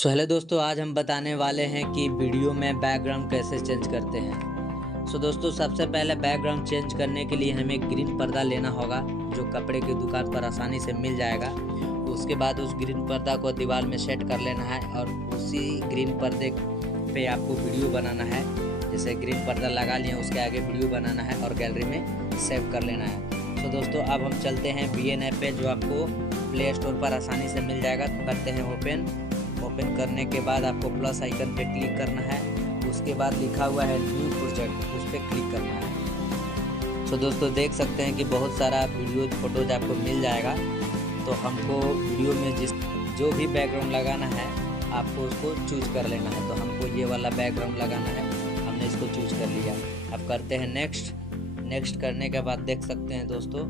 Hello दोस्तों, आज हम बताने वाले हैं कि वीडियो में बैकग्राउंड कैसे चेंज करते हैं। दोस्तों, सबसे पहले बैकग्राउंड चेंज करने के लिए हमें ग्रीन पर्दा लेना होगा, जो कपड़े की दुकान पर आसानी से मिल जाएगा। उसके बाद उस ग्रीन पर्दा को दीवार में सेट कर लेना है और उसी ग्रीन पर्दे पे आपको वीडियो बनाना है। जैसे ग्रीन पर्दा लगा लिए, उसके आगे वीडियो बनाना है और गैलरी में सेव कर लेना है। दोस्तों, अब हम चलते हैं VN ऐप पे, जो आपको प्ले स्टोर पर आसानी से मिल जाएगा। करते हैं ओपन करने के बाद आपको प्लस आइकन पे क्लिक करना है। उसके बाद लिखा हुआ है न्यू प्रोजेक्ट, उस पर क्लिक करना है। दोस्तों, देख सकते हैं कि बहुत सारा वीडियो फोटोज आपको मिल जाएगा। तो हमको वीडियो में जो भी बैकग्राउंड लगाना है, आपको उसको चूज कर लेना है। तो हमको ये वाला बैकग्राउंड लगाना है, हमने इसको चूज कर लिया। अब करते हैं नेक्स्ट करने के बाद देख सकते हैं दोस्तों,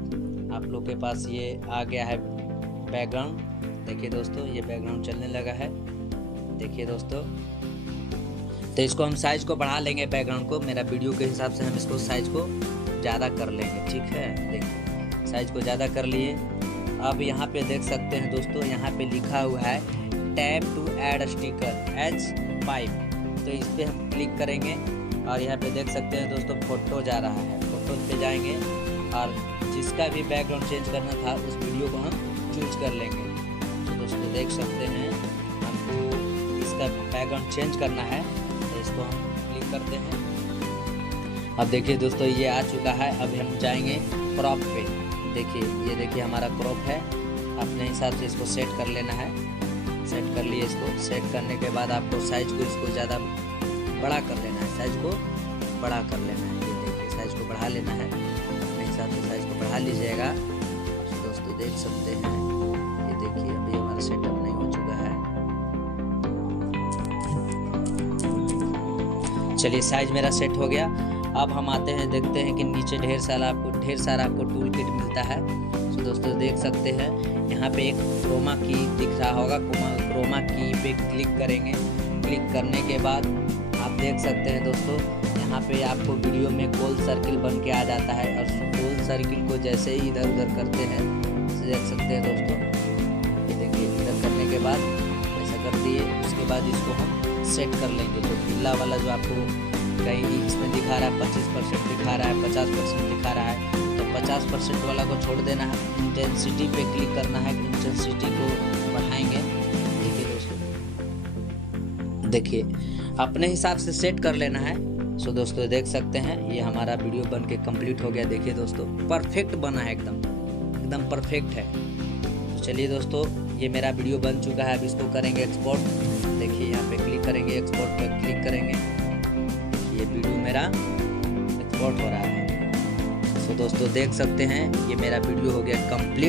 आप लोग के पास ये आ गया है बैकग्राउंड। देखिए दोस्तों, ये बैकग्राउंड चलने लगा है। देखिए दोस्तों, तो इसको हम साइज को बढ़ा लेंगे। बैकग्राउंड को मेरा वीडियो के हिसाब से हम इसको साइज को ज़्यादा कर लेंगे, ठीक है। देखिए, साइज को ज़्यादा कर लिए। अब यहाँ पे देख सकते हैं दोस्तों, यहाँ पे लिखा हुआ है tap to add sticker H5। तो इस पर हम क्लिक करेंगे और यहाँ पे देख सकते हैं दोस्तों, फोटो जा रहा है। फोटो पे जाएंगे और जिसका भी बैकग्राउंड चेंज करना था, उस वीडियो को हम चूज कर लेंगे। तो दोस्तों, देख सकते हैं हमको इसका बैकग्राउंड चेंज करना है, तो इसको हम क्लिक करते हैं। अब देखिए दोस्तों, ये आ चुका है। अब हम जाएंगे क्रॉप पे। देखिए, ये देखिए हमारा क्रॉप है। अपने हिसाब से इसको सेट कर लेना है। सेट कर लिए। इसको सेट करने के बाद आपको साइज को इसको ज़्यादा बड़ा कर लेना है। साइज को बड़ा कर लेना है। ये देखिए, साइज को बढ़ा लेना है। अपने हिसाब से साइज को बढ़ा लीजिएगा। दोस्तों, देख सकते हैं, ये देखिए अभी हमारा सेटअप नहीं हो चुका है। चलिए, साइज मेरा सेट हो गया। अब हम आते हैं, देखते हैं कि नीचे ढेर सारा आपको टूल किट मिलता है। दोस्तों, देख सकते हैं यहाँ पे एक क्रोमा की दिख रहा होगा। क्रोमा की पे क्लिक करेंगे। क्लिक करने के बाद आप देख सकते हैं दोस्तों, यहाँ पे आपको वीडियो में गोल सर्किल बन के आ जाता है। और गोल सर्किल को जैसे ही इधर उधर करते हैं, देख सकते हैं दोस्तों, ये देखिए, इधर करने के बाद ऐसा कर दिए। उसके बाद इसको हम सेट कर लेंगे। जो पीला वाला जो आपको कहीं इसमें दिखा रहा है 25% दिखा रहा है, 50% दिखा रहा है, तो 50% वाला को छोड़ देना है। इंटेंसिटी पे क्लिक करना है। इंटेंसिटी को बढ़ाएंगे। देखिए दोस्तों, देखिए अपने हिसाब से सेट कर लेना है। दोस्तों, देख सकते हैं ये हमारा वीडियो बन के कंप्लीट हो गया। देखिए दोस्तों, परफेक्ट बना है, एकदम परफेक्ट है। तो चलिए दोस्तों, ये मेरा वीडियो बन चुका है। अब इसको करेंगे एक्सपोर्ट। देखिए, यहाँ पे क्लिक करेंगे, एक्सपोर्ट पे क्लिक करेंगे। ये वीडियो मेरा एक्सपोर्ट हो रहा है। दोस्तों, देख सकते हैं ये मेरा वीडियो हो गया कंप्लीट।